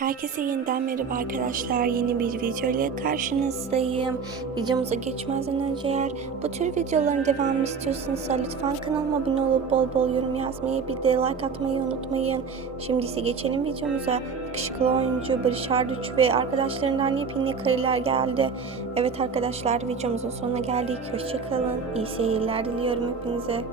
Herkese yeniden merhaba arkadaşlar. Yeni bir video ile karşınızdayım. Videomuza geçmezden önce eğer bu tür videoların devamını istiyorsanız lütfen kanalıma abone olup bol bol yorum yazmayı bir de like atmayı unutmayın. Şimdi ise geçelim videomuza. Yakışıklı oyuncu Barış Arduç ve arkadaşlarından yepyeni kariler geldi. Evet arkadaşlar videomuzun sonuna geldik. Hoşçakalın. İyi seyirler diliyorum hepinize.